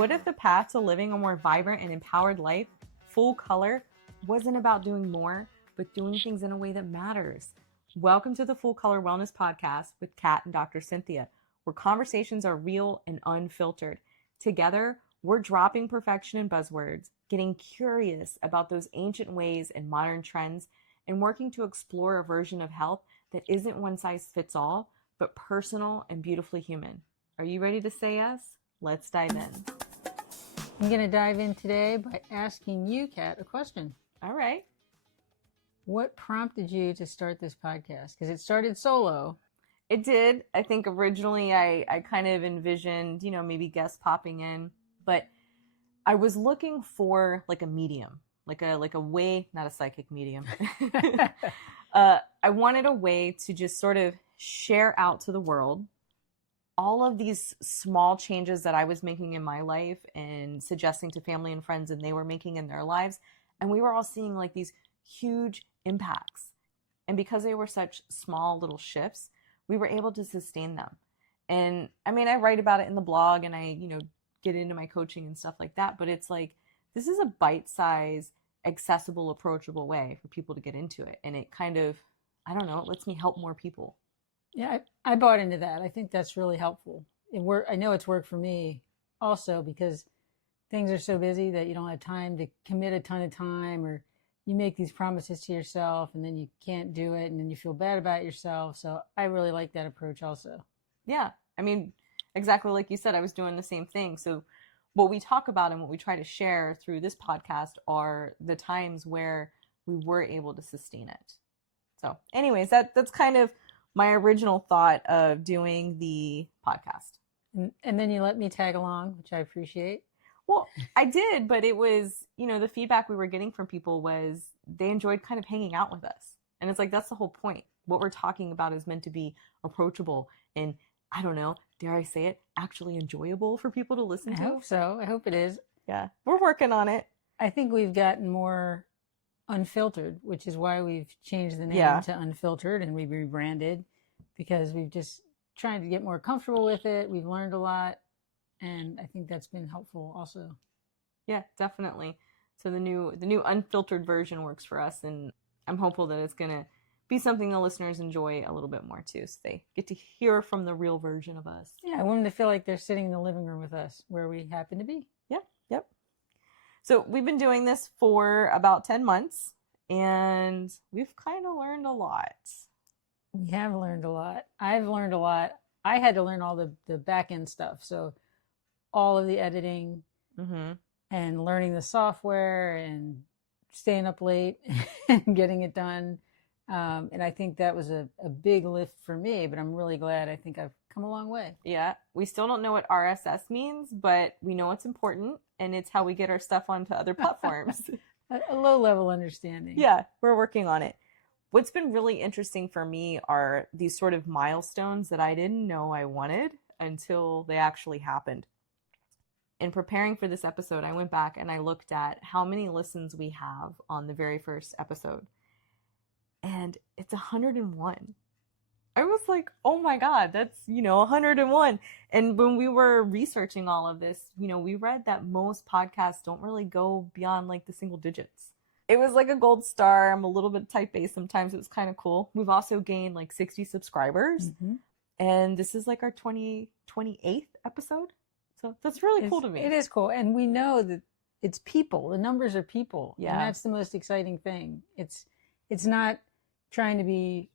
What if the path to living a more vibrant and empowered life, full color, wasn't about doing more, but doing things in a way that matters? Welcome to the Full Color Wellness Podcast with Kat and Dr. Cynthia, where conversations are real and unfiltered. Together, we're dropping perfection and buzzwords, getting curious about those ancient ways and modern trends, and working to explore a version of health that isn't one size fits all, but personal and beautifully human. Are you ready to say yes? Let's dive in. I'm going to dive in today by asking you, Kat, a question. All right. What prompted you to start this podcast? Because it started solo. It did. I think originally I kind of envisioned, maybe guests popping in, but I was looking for like a medium, like a way, not a psychic medium. I wanted a way to just sort of share out to the world all of these small changes that I was making in my life and suggesting to family and friends and they were making in their lives. And we were all seeing like these huge impacts. And because they were such small little shifts, we were able to sustain them. And I mean, I write about it in the blog and I, get into my coaching and stuff like that. But it's like, this is a bite-sized, accessible, approachable way for people to get into it. And it kind of, I don't know, it lets me help more people. Yeah, I bought into that. I think that's really helpful. I know it's worked for me also because things are so busy that you don't have time to commit a ton of time, or you make these promises to yourself and then you can't do it and then you feel bad about yourself. So I really like that approach also. Yeah, I mean, exactly like you said, I was doing the same thing. So what we talk about and what we try to share through this podcast are the times where we were able to sustain it. So anyways, that's kind of my original thought of doing the podcast. And then you let me tag along, which I appreciate. Well, I did, but it was, the feedback we were getting from people was they enjoyed kind of hanging out with us. And it's like, that's the whole point. What we're talking about is meant to be approachable and, I don't know, dare I say it, actually enjoyable for people to listen to. I hope so. I hope it is. Yeah, we're working on it. I think we've gotten more unfiltered, which is why we've changed the name to Unfiltered and we rebranded, because we've just trying to get more comfortable with it. We've learned a lot, and I think that's been helpful also. Yeah, definitely. So the new unfiltered version works for us, and I'm hopeful that it's going to be something the listeners enjoy a little bit more too, so they get to hear from the real version of us. Yeah, I want them to feel like they're sitting in the living room with us where we happen to be. Yep. So we've been doing this for about 10 months, and we've kind of learned a lot. We have learned a lot. I've learned a lot. I had to learn all the back end stuff. So all of the editing and learning the software and staying up late and getting it done. And I think that was a big lift for me, but I'm really glad. I think I've come a long way. Yeah. We still don't know what RSS means, but we know it's important, and it's how we get our stuff onto other platforms. A low-level understanding. Yeah, we're working on it. What's been really interesting for me are these sort of milestones that I didn't know I wanted until they actually happened. In preparing for this episode, I went back and I looked at how many listens we have on the very first episode. And it's 101. I was like, oh my God, that's, 101. And when we were researching all of this, we read that most podcasts don't really go beyond like the single digits. It was like a gold star. I'm a little bit type-based sometimes. It was kind of cool. We've also gained like 60 subscribers. And this is like our 28th episode. So that's really cool to me. It is cool. And we know that it's people. The numbers are people. Yeah. And that's the most exciting thing. It's not trying to be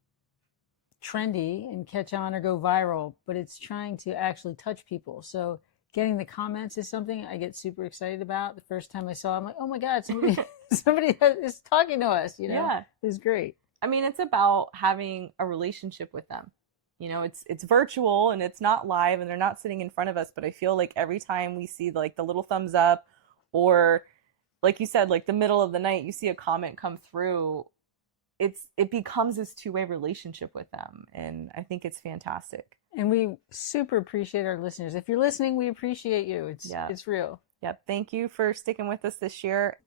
trendy and catch on or go viral, but it's trying to actually touch people. So getting the comments is something I get super excited about. The first time I saw it, I'm like, oh my God, somebody is talking to us, Yeah. It was great. I mean, it's about having a relationship with them. It's virtual and it's not live and they're not sitting in front of us, but I feel like every time we see like the little thumbs up, or like you said, like the middle of the night, you see a comment come through, it becomes this two-way relationship with them. And I think it's fantastic. And we super appreciate our listeners. If you're listening, we appreciate you. It's real. Yep. Thank you for sticking with us this year.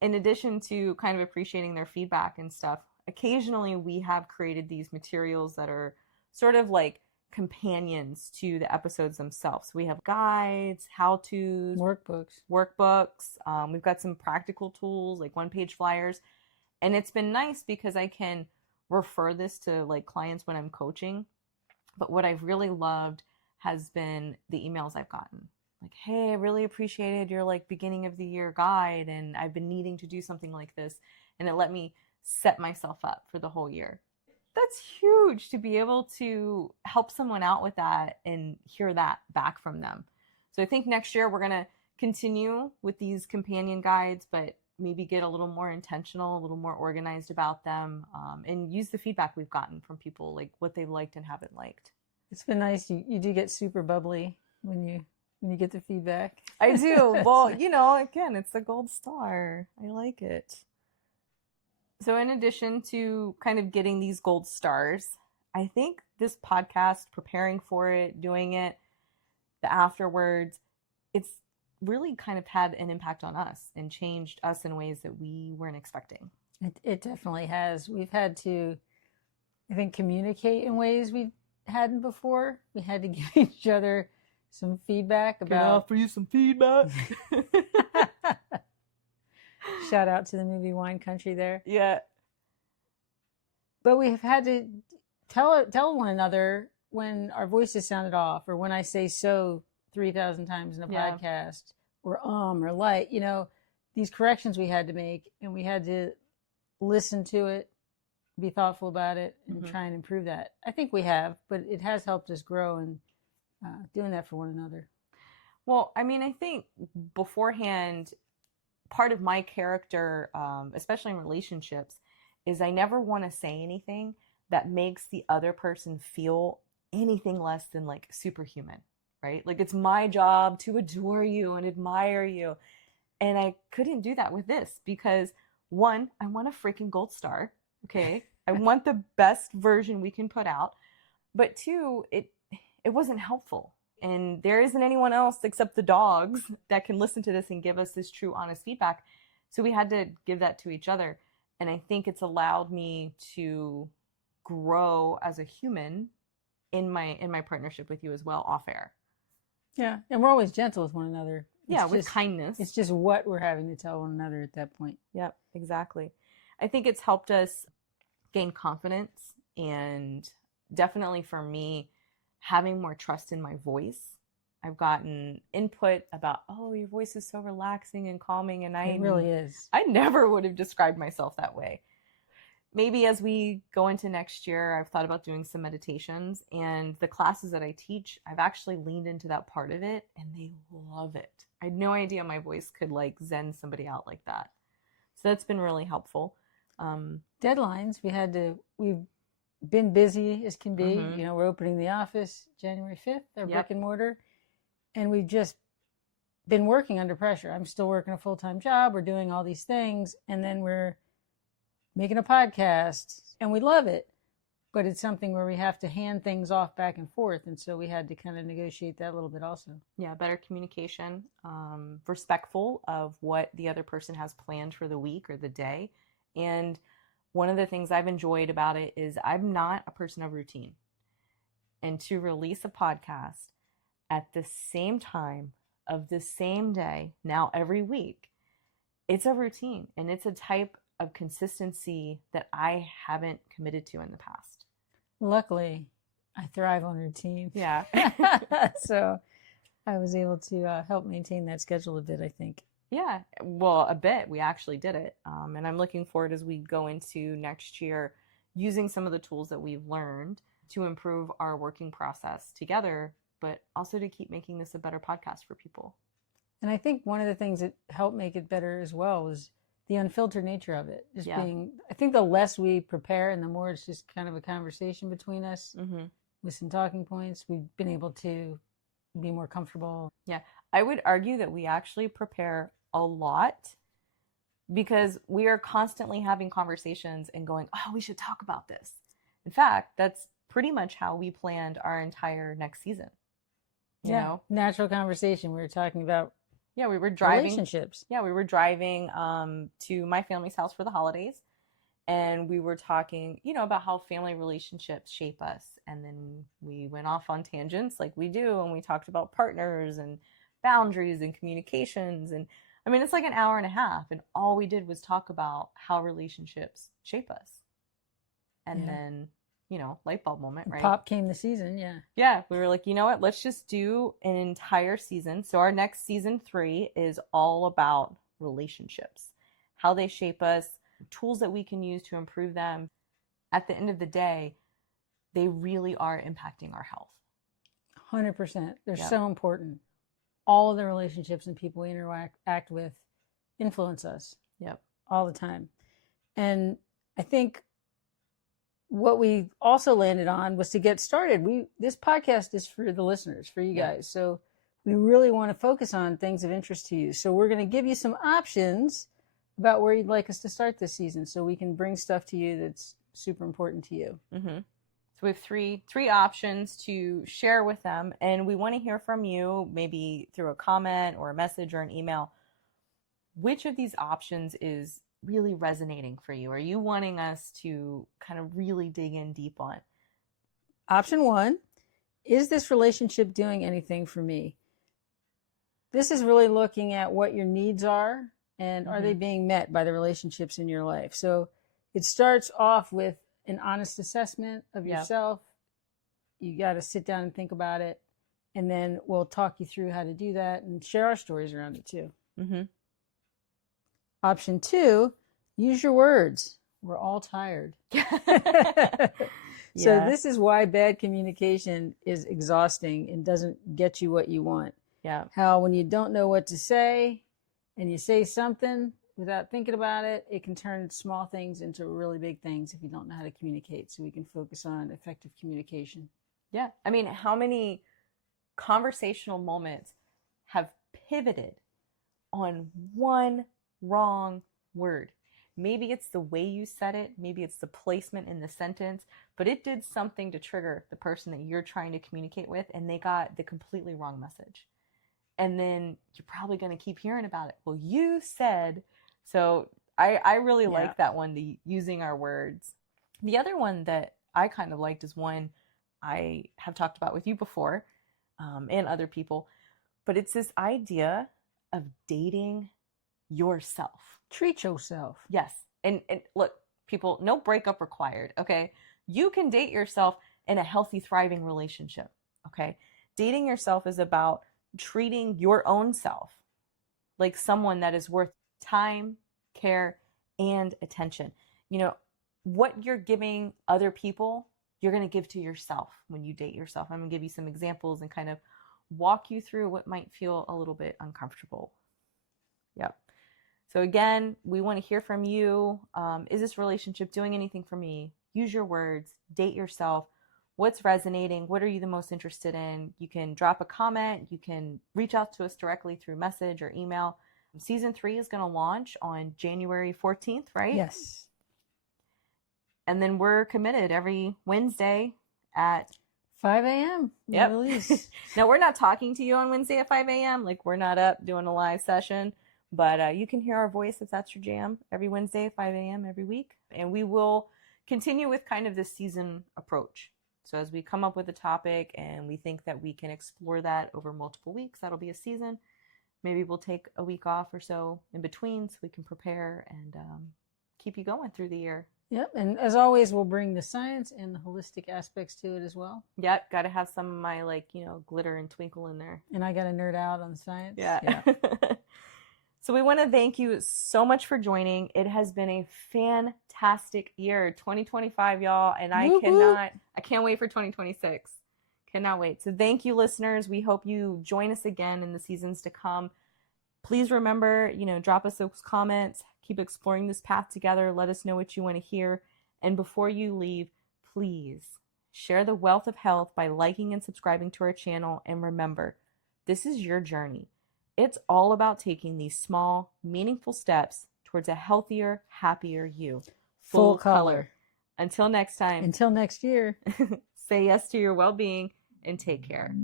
In addition to kind of appreciating their feedback and stuff, occasionally we have created these materials that are sort of like companions to the episodes themselves. We have guides, how-tos, workbooks. We've got some practical tools like one-page flyers. And it's been nice because I can refer this to like clients when I'm coaching. But what I've really loved has been the emails I've gotten. Like, hey, I really appreciated your like beginning of the year guide, and I've been needing to do something like this. And it let me set myself up for the whole year. That's huge to be able to help someone out with that and hear that back from them. So I think next year we're going to continue with these companion guides, but maybe get a little more intentional, a little more organized about them, and use the feedback we've gotten from people, like what they've liked and haven't liked. It's been nice. You do get super bubbly when you get the feedback. I do. Well, you know, again, it's the gold star. I like it. So in addition to kind of getting these gold stars, I think this podcast, preparing for it, doing it, the afterwards, it's really kind of had an impact on us and changed us in ways that we weren't expecting. It definitely has. We've had to, I think, communicate in ways we hadn't before. We had to give each other some feedback about. Can I offer you some feedback? Shout out to the movie Wine Country there. Yeah. But we have had to tell one another when our voices sounded off, or when I say so 3,000 times in a podcast, or like, you know, these corrections we had to make, and we had to listen to it, be thoughtful about it, and try and improve that. I think we have, but it has helped us grow and doing that for one another. Well, I mean, I think beforehand, part of my character, especially in relationships, is I never want to say anything that makes the other person feel anything less than like superhuman, right? Like it's my job to adore you and admire you. And I couldn't do that with this because, one, I want a freaking gold star. Okay. I want the best version we can put out. But two, it wasn't helpful. And there isn't anyone else except the dogs that can listen to this and give us this true, honest feedback. So we had to give that to each other. And I think it's allowed me to grow as a human in my partnership with you as well, off air. Yeah. And we're always gentle with one another. Yeah, with kindness. It's just what we're having to tell one another at that point. Yep, exactly. I think it's helped us gain confidence, and definitely for me, having more trust in my voice. I've gotten input about, oh, your voice is so relaxing and calming, and it really is. I never would have described myself that way. Maybe as we go into next year, I've thought about doing some meditations, and the classes that I teach, I've actually leaned into that part of it, and they love it. I had no idea my voice could like zen somebody out like that. So that's been really helpful. Deadlines, we've been busy as can be. You know, we're opening the office January 5th, our brick and mortar, and we've just been working under pressure. I'm still working a full-time job. We're doing all these things, and then we're making a podcast, and we love it, but it's something where we have to hand things off back and forth, and so we had to kind of negotiate that a little bit also. Yeah, better communication, respectful of what the other person has planned for the week or the day. And one of the things I've enjoyed about it is I'm not a person of routine. And to release a podcast at the same time of the same day, now every week, it's a routine, and it's a type of consistency that I haven't committed to in the past. Luckily, I thrive on routine. Yeah. So I was able to help maintain that schedule a bit, I think. Yeah, well, a bit. We actually did it. And I'm looking forward as we go into next year, using some of the tools that we've learned to improve our working process together, but also to keep making this a better podcast for people. And I think one of the things that helped make it better as well was the unfiltered nature of it. Just being, I think the less we prepare and the more it's just kind of a conversation between us with some talking points, we've been able to be more comfortable. Yeah. I would argue that we actually prepare a lot because we are constantly having conversations and going, oh, we should talk about this. In fact, that's pretty much how we planned our entire next season. You know? Natural conversation. We were talking about we were driving relationships. Yeah, we were driving to my family's house for the holidays, and we were talking, about how family relationships shape us. And then we went off on tangents like we do, and we talked about partners and boundaries and communications. And I mean, it's like an hour and a half, and all we did was talk about how relationships shape us. And then, light bulb moment, right? Pop came the season, yeah. Yeah, we were like, you know what? Let's just do an entire season. So our next season 3 is all about relationships, how they shape us, tools that we can use to improve them. At the end of the day, they really are impacting our health. 100%. They're so important. All of the relationships and people we interact with influence us. Yep. All the time. And I think what we also landed on was to get started. This podcast is for the listeners, for you guys. So we really want to focus on things of interest to you. So we're going to give you some options about where you'd like us to start this season, so we can bring stuff to you that's super important to you. Mm-hmm. So we have three options to share with them, and we want to hear from you, maybe through a comment or a message or an email. Which of these options is really resonating for you? Are you wanting us to kind of really dig in deep on? Option 1, is this relationship doing anything for me? This is really looking at what your needs are, and are they being met by the relationships in your life? So it starts off with an honest assessment of yourself. You got to sit down and think about it, and then we'll talk you through how to do that and share our stories around it too. Mm-hmm. Option 2, use your words. We're all tired. So this is why bad communication is exhausting and doesn't get you what you want. Yeah. How when you don't know what to say and you say something without thinking about it, it can turn small things into really big things if you don't know how to communicate. So we can focus on effective communication. Yeah. I mean, how many conversational moments have pivoted on one wrong word? Maybe it's the way you said it, maybe it's the placement in the sentence, but it did something to trigger the person that you're trying to communicate with, and they got the completely wrong message. And then you're probably going to keep hearing about it. Well, you said. So I really like that one, the using our words. The other one that I kind of liked is one I have talked about with you before, and other people, but it's this idea of dating yourself. Treat yourself. Yes. And look, people, no breakup required, okay? You can date yourself in a healthy, thriving relationship, okay? Dating yourself is about treating your own self like someone that is worth time, care, and attention. What you're giving other people, you're going to give to yourself when you date yourself. I'm going to give you some examples and kind of walk you through what might feel a little bit uncomfortable. Yep. So again, we want to hear from you. Is this relationship doing anything for me? Use your words, date yourself. What's resonating? What are you the most interested in? You can drop a comment. You can reach out to us directly through message or email. Season 3 is going to launch on January 14th, right? Yes. And then we're committed every Wednesday at 5 a.m. Yep. Release. Now, we're not talking to you on Wednesday at 5 a.m. Like, we're not up doing a live session. But you can hear our voice if that's your jam every Wednesday at 5 a.m. every week. And we will continue with kind of this season approach. So as we come up with a topic and we think that we can explore that over multiple weeks, that'll be a season. Maybe we'll take a week off or so in between so we can prepare and keep you going through the year. Yep. And as always, we'll bring the science and the holistic aspects to it as well. Yep. Got to have some of my glitter and twinkle in there. And I got to nerd out on the science. Yeah. So we want to thank you so much for joining. It has been a fantastic year, 2025, y'all. And I can't wait for 2026. Cannot wait. So thank you, listeners. We hope you join us again in the seasons to come. Please remember, drop us those comments. Keep exploring this path together. Let us know what you want to hear. And before you leave, please share the wealth of health by liking and subscribing to our channel. And remember, this is your journey. It's all about taking these small, meaningful steps towards a healthier, happier you. Full color. Until next time. Until next year. Say yes to your well-being and take care.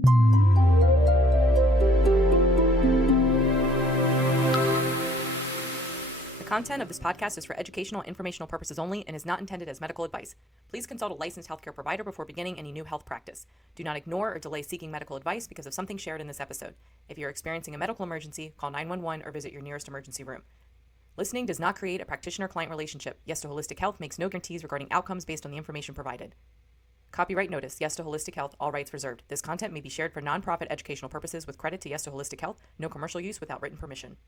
The content of this podcast is for educational and informational purposes only and is not intended as medical advice. Please consult a licensed healthcare provider before beginning any new health practice. Do not ignore or delay seeking medical advice because of something shared in this episode. If you're experiencing a medical emergency, call 911 or visit your nearest emergency room. Listening does not create a practitioner-client relationship. Yes to Holistic Health makes no guarantees regarding outcomes based on the information provided. Copyright notice, Yes to Holistic Health, all rights reserved. This content may be shared for nonprofit educational purposes with credit to Yes to Holistic Health. No commercial use without written permission.